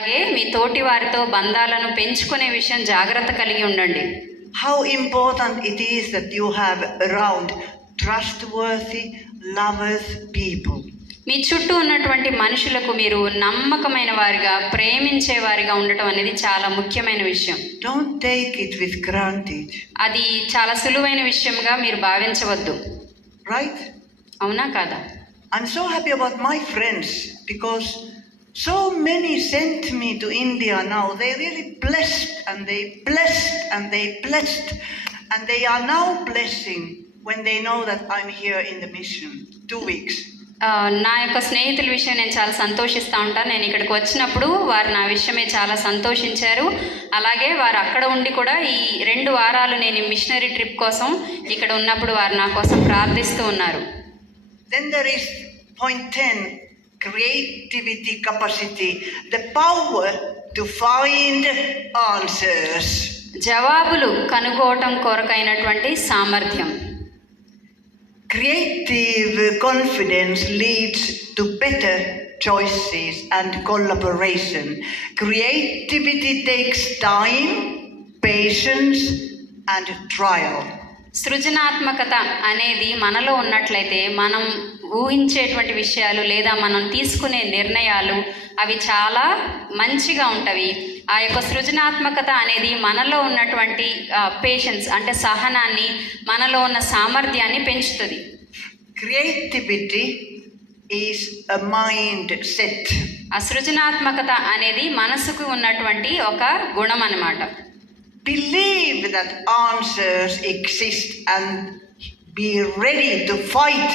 అలాగే మీ తోటి వారితో బంధాలను పెంచుకునే విషయం జాగ్రత్త కలిగి ఉండండి. How important it is that you have around trustworthy lovers people మీ చుట్టూ ఉన్నటువంటి మనుషులకు మీరు నమ్మకమైన వారిగా ప్రేమించే వారిగా ఉండటం అనేది చాలా ముఖ్యమైన విషయం. Don't take it with granted అది చాలా సులువైన విషయంగా మీరు భావించవద్దు. రైట్ అవునా కాదా? I so happy about my friends because so many sent me to India now. They're really blessed and they blessed and they blessed and they are now blessing when they know that I'm here in the mission. Two weeks. నా యొక్క స్నేహితుల విషయం నేను చాలా సంతోషిస్తూ ఉంటాను నేను ఇక్కడికి వచ్చినప్పుడు వారు నా విషయమే చాలా సంతోషించారు అలాగే వారు అక్కడ ఉండి కూడా ఈ రెండు వారాలు నేను మిషనరీ ట్రిప్ కోసం ఇక్కడ ఉన్నప్పుడు వారు నా కోసం ప్రార్థిస్తూ ఉన్నారు Then there is point 10 creativity capacity, the power to find answers. జవాబులు కనుగోవటం కొరకైనటువంటి సామర్థ్యం Creative confidence leads to better choices and collaboration. Creativity takes time, patience, and trial. సృజనాత్మకత అనేది మనలో ఉన్నట్లయితే మనం ఊహించేటువంటి విషయాలు లేదా మనం తీసుకునే నిర్ణయాలు అవి చాలా మంచిగా ఉంటవి. ఆ యొక్క సృజనాత్మకత అనేది మనలో ఉన్నటువంటి పేషెన్స్ అంటే సహనాన్ని మనలో ఉన్న సామర్థ్యాన్ని పెంచుతుంది. Creativity is a mindset. ఆ సృజనాత్మకత అనేది మనసుకు ఉన్నటువంటి ఒక గుణం అన్నమాట Believe that answers exist and be ready to fight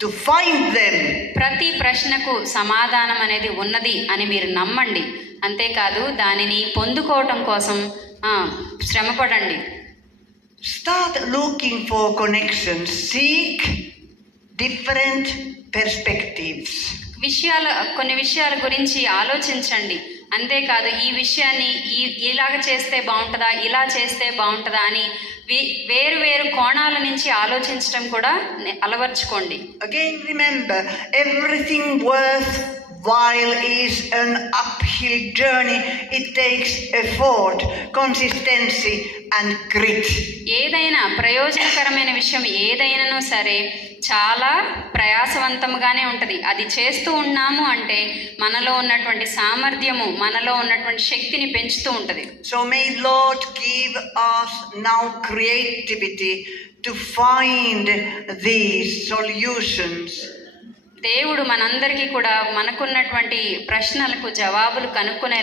to find them. ప్రతి ప్రశ్నకు సమాధానం అనేది ఉన్నది అని మీరు నమ్మండి అంతేకాదు దానిని పొందుకోవటం కోసం శ్రమపడండి Start looking for connections. Seek different perspectives. విషయాల కొన్ని విషయాల గురించి ఆలోచించండి అంతేకాదు ఈ విషయాన్ని ఈ ఇలాగ చేస్తే బాగుంటుందా ఇలా చేస్తే బాగుంటుందా అని వేరు వేరు కోణాల నుంచి ఆలోచించడం కూడా అలవర్చుకోండి. Again remember everything worth while is an up uphill journey. It takes effort, consistency, and grit. ఏదైనా ప్రయోజనకరమైన విషయం ఏదైనాను సరే చాలా ప్రయాసవంతంగానే ఉంటుంది అది చేస్తూ ఉన్నాము అంటే మనలో ఉన్నటువంటి సామర్థ్యము మనలో ఉన్నటువంటి శక్తిని పెంచుతూ ఉంటుంది So may Lord give us now creativity to find these solutions. దేవుడు మనందరికీ కూడా మనకున్నటువంటి ప్రశ్నలకు జవాబులు కనుక్కునే